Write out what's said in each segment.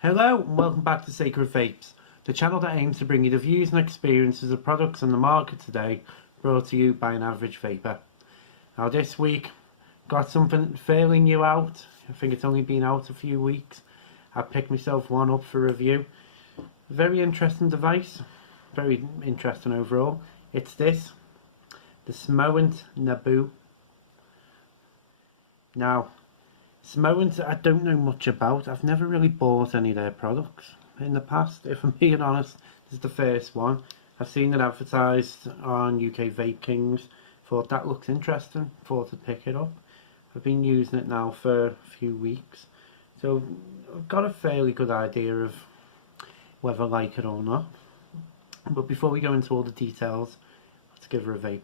Hello and welcome back to Sacred Vapes, the channel that aims to bring you the views and experiences of products on the market today, brought to you by an average vapor. Now this week, got something fairly new out. I think it's only been out a few weeks. I picked myself one up for review. Very interesting device, very interesting overall. It's this, the Smoant Naboo. Now, Smoant, I don't know much about. I've never really bought any of their products in the past, if I'm being honest. This is the first one. I've seen it advertised on UK Vape Kings. Thought that looks interesting. Thought to pick it up. I've been using it now for a few weeks. So I've got a fairly good idea of whether I like it or not. But before we go into all the details, let's give her a vape.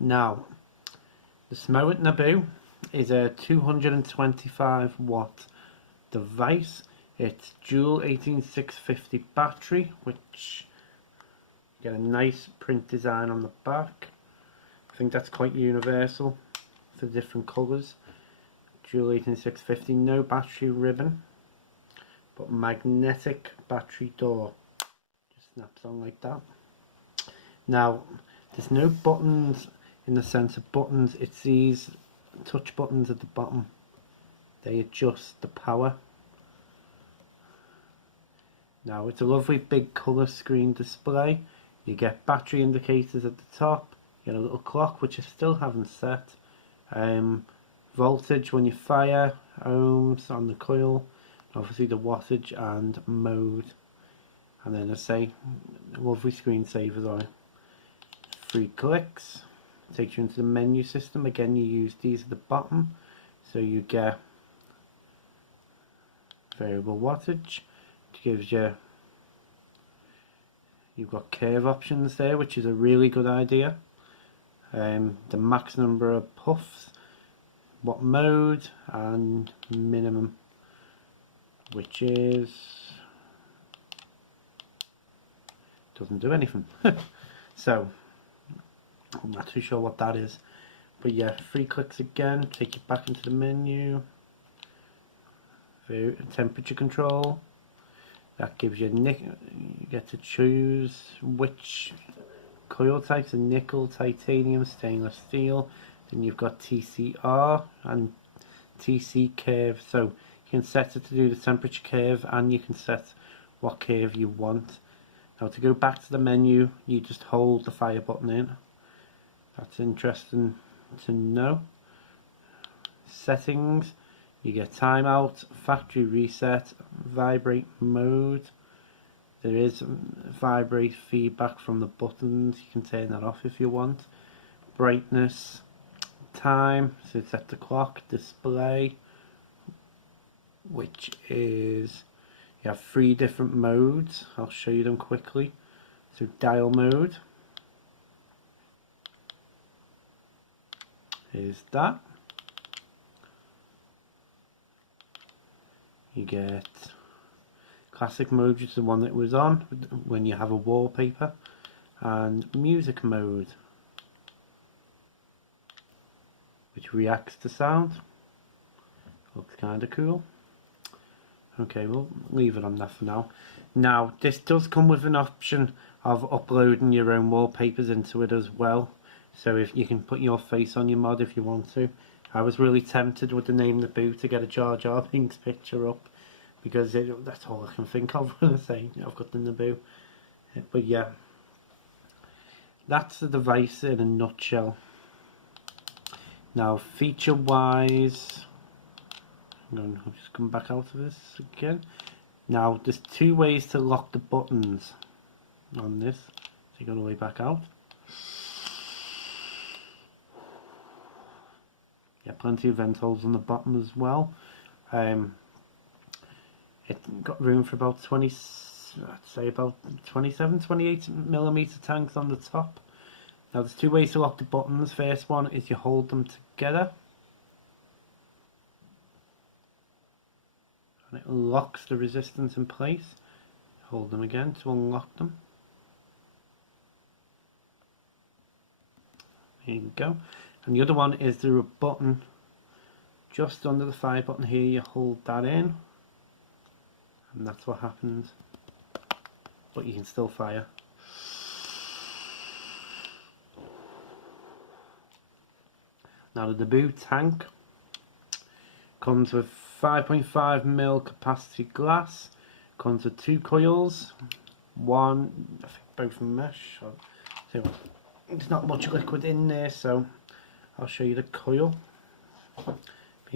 Now, the Smoant Naboo is a 225 watt device. It's dual 18650 battery, which you get a nice print design on the back. I think that's quite universal for different colours. Dual 18650, no battery ribbon, but magnetic battery door. Just snaps on like that. Now, there's no buttons in the sense of buttons. It's these touch buttons at the bottom. They adjust the power. Now it's a lovely big colour screen display. You get battery indicators at the top. You get a little clock, which I still haven't set. Voltage when you fire, ohms on the coil, obviously the wattage and mode. And then I say, lovely screensavers on it. 3 clicks. Takes you into the menu system. Again, you use these at the bottom, so you get variable wattage, which gives you, you've got curve options there, which is a really good idea. The max number of puffs, what mode, and minimum, which is, doesn't do anything. So I'm not too sure what that is, but yeah, 3 clicks again, take you back into the menu. Temperature control, that gives you you get to choose which coil types: are nickel, titanium, stainless steel. Then you've got TCR and TC curve, so you can set it to do the temperature curve, and you can set what curve you want. Now to go back to the menu, you just hold the fire button in. That's interesting to know. Settings, you get timeout, factory reset, vibrate mode. There is vibrate feedback from the buttons. You can turn that off if you want. Brightness, time, so set the clock, display, which is, you have 3 different modes. I'll show you them quickly. So dial mode is that. You get classic mode, which is the one that was on when you have a wallpaper, and music mode, which reacts to sound. Looks kind of cool. Okay, we'll leave it on that for now. Now, this does come with an option of uploading your own wallpapers into it as well. So if you can put your face on your mod if you want to. I was really tempted with the name Naboo to get a Jar Jar Binks picture up, because that's all I can think of when I say I've got the Naboo. But yeah, that's the device in a nutshell. Now feature wise, I'm just come back out of this again. Now there's 2 ways to lock the buttons on this. So you go all the way back out. Yeah, plenty of vent holes on the bottom as well. It got room for about 20, I'd say about 27, 28 millimeter tanks on the top. Now there's 2 ways to lock the buttons. First one is you hold them together, and it locks the resistance in place. Hold them again to unlock them. There you go. And the other one is there a button just under the fire button here. You hold that in, and that's what happens. But you can still fire. Now the Naboo tank comes with 5.5mm capacity glass. Comes with 2 coils. One, I think both mesh. So there's not much liquid in there, so I'll show you the coil. As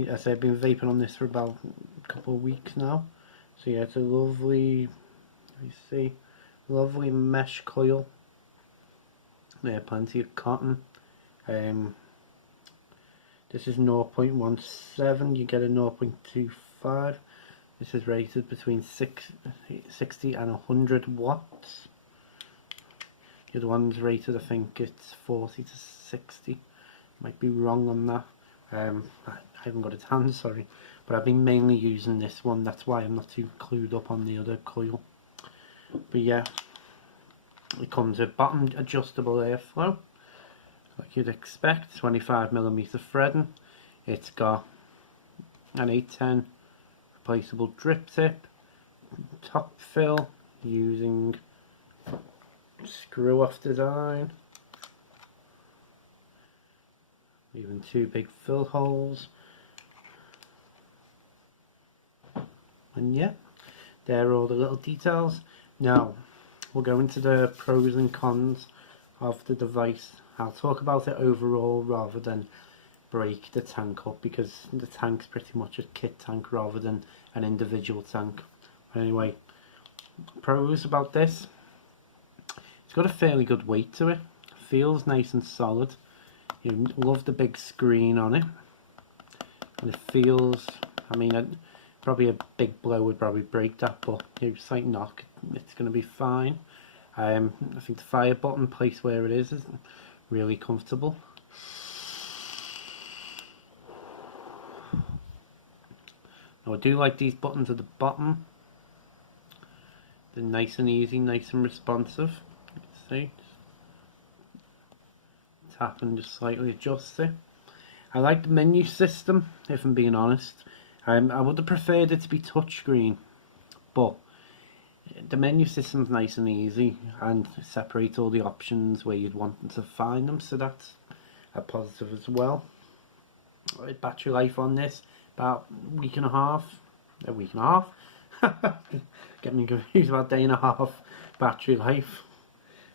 I say, I've been vaping on this for about a couple of weeks now. So yeah, it's a lovely, you see, lovely mesh coil. There, plenty of cotton. This is 0.17, you get a 0.25. This is rated between 60 and 100 watts. The other one's rated, I think it's 40 to 60. Might be wrong on that. I haven't got it handy, sorry. But I've been mainly using this one, that's why I'm not too clued up on the other coil. But yeah, it comes with bottom adjustable airflow, like you'd expect, 25mm threading. It's got an 810 replaceable drip tip, top fill using screw off design, even 2 big fill holes, and yeah, there are all the little details. Now we'll go into the pros and cons of the device. I'll talk about it overall rather than break the tank up, because the tank's pretty much a kit tank rather than an individual tank. Anyway, pros about this: it's got a fairly good weight to it, feels nice and solid. You love the big screen on it, and it feels, I mean, probably a big blow would probably break that, but slight knock, it's going to be fine. I think the fire button placed where it is really comfortable. Now I do like these buttons at the bottom. They're nice and easy, nice and responsive. You can see, tap and just slightly adjust it. I like the menu system, if I'm being honest. I would have preferred it to be touchscreen, but the menu system's nice and easy, and separates all the options where you'd want them to find them, so that's a positive as well. Battery life on this, about a week and a half. Get me confused about day and a half battery life.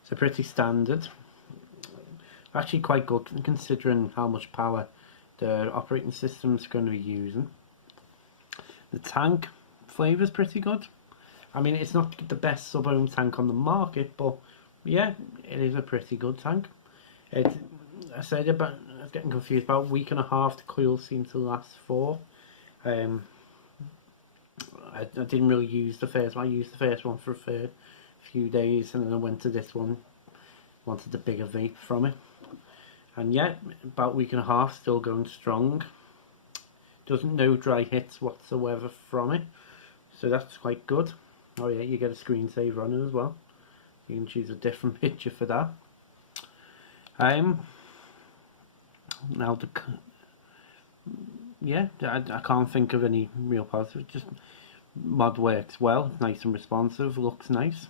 So pretty standard. Actually quite good considering how much power the operating system's going to be using. The tank flavour is pretty good. I mean, it's not the best sub-ohm tank on the market, but yeah, it is a pretty good tank. I said about, I was getting confused, about a week and a half the coil seemed to last for. I didn't really use the first one. I used the first one for a few days, and then I went to this one, wanted a bigger vape from it. And yeah, about a week and a half, still going strong. Doesn't no dry hits whatsoever from it, so that's quite good. Oh yeah, you get a screensaver on it as well. You can choose a different picture for that. Now I can't think of any real positives. Just mod works well, nice and responsive, looks nice.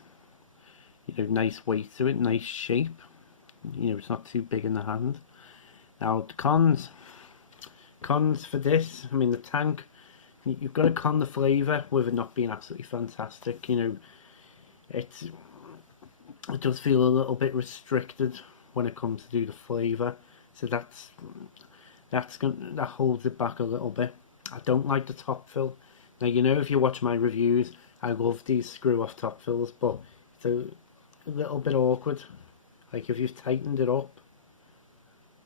Nice weight to it, nice shape. It's not too big in the hand. Now the cons for this, I mean, the tank, you've got to con the flavour with it not being absolutely fantastic. It does feel a little bit restricted when it comes to do the flavour, so that holds it back a little bit. I don't like the top fill. Now, if you watch my reviews, I love these screw off top fills, but it's a little bit awkward. Like if you've tightened it up,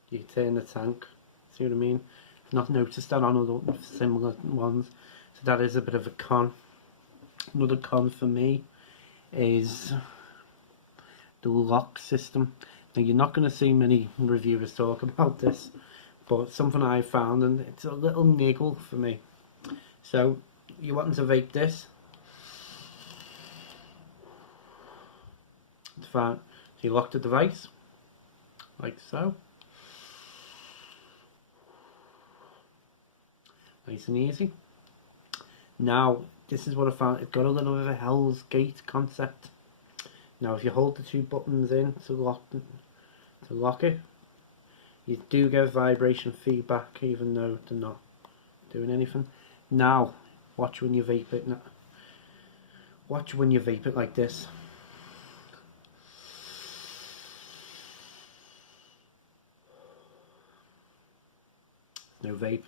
you turn the tank. See what I mean? I've not noticed that on other similar ones, so that is a bit of a con. Another con for me is the lock system. Now, you're not going to see many reviewers talk about this, but something I found, and it's a little niggle for me. So you want to vape this, it's fine. So you lock the device like so, Nice and easy. Now, this is what I found. It's got a little bit of a Hell's Gate concept. Now, if you hold the two buttons in to lock it, you do get vibration feedback, even though they're not doing anything. Now, watch when you vape it. Watch when you vape it like this. No vape,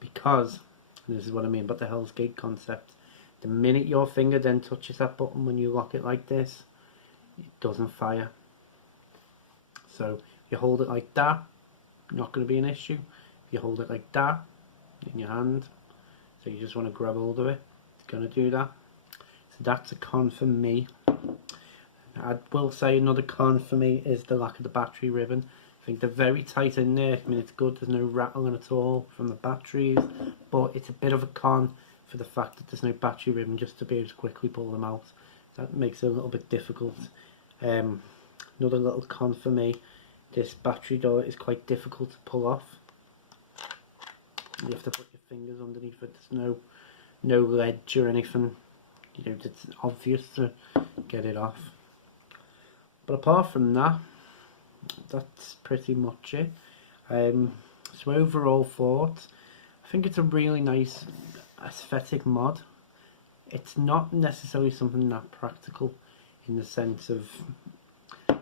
because, and this is what I mean about the Hell's Gate concept, the minute your finger then touches that button when you lock it like this, it doesn't fire. So if you hold it like that, not going to be an issue. If you hold it like that in your hand, so you just want to grab hold of it, it's going to do that. So that's a con for me. I will say another con for me is the lack of the battery ribbon. I think they're very tight in there. I mean, it's good, there's no rattling at all from the batteries, but it's a bit of a con for the fact that there's no battery ribbon just to be able to quickly pull them out. That makes it a little bit difficult. Another little con for me, this battery door is quite difficult to pull off. You have to put your fingers underneath it. There's no ledge or anything, you know, it's obvious to get it off. But apart from that, that's pretty much it. So overall thoughts, I think it's a really nice aesthetic mod. It's not necessarily something that practical in the sense of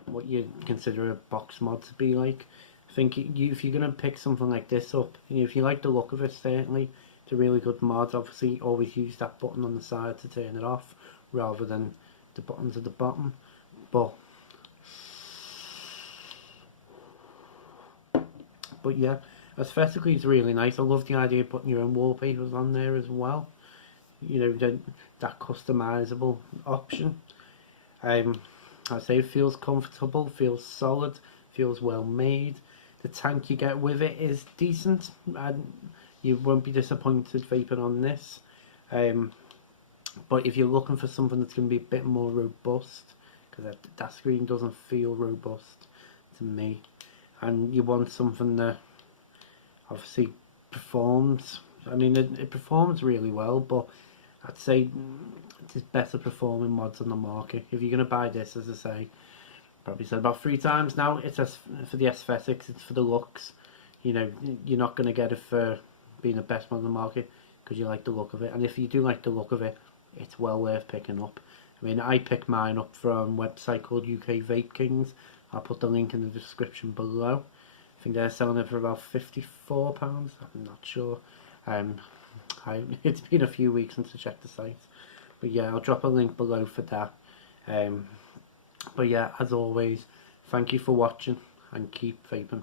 what you consider a box mod to be like. I think if you're going to pick something like this up, if you like the look of it, certainly it's a really good mod. Obviously always use that button on the side to turn it off rather than the buttons at the bottom. But yeah, aesthetically it's really nice. I love the idea of putting your own wallpapers on there as well. You know, that customizable option. I say it feels comfortable, feels solid, feels well made. The tank you get with it is decent, and you won't be disappointed vaping on this. But if you're looking for something that's going to be a bit more robust, because that screen doesn't feel robust to me, and you want something that obviously performs, I mean it performs really well, but I'd say there's better performing mods on the market. If you're going to buy this, as I say, probably said about 3 times now, it's for the aesthetics, it's for the looks. You know, you're not going to get it for being the best mod on the market because you like the look of it, and if you do like the look of it, it's well worth picking up. I mean, I picked mine up from a website called UK Vape Kings. I'll put the link in the description below. I think they're selling it for about £54. I'm not sure. It's been a few weeks since I checked the site. But yeah, I'll drop a link below for that. But yeah, as always, thank you for watching and keep vaping.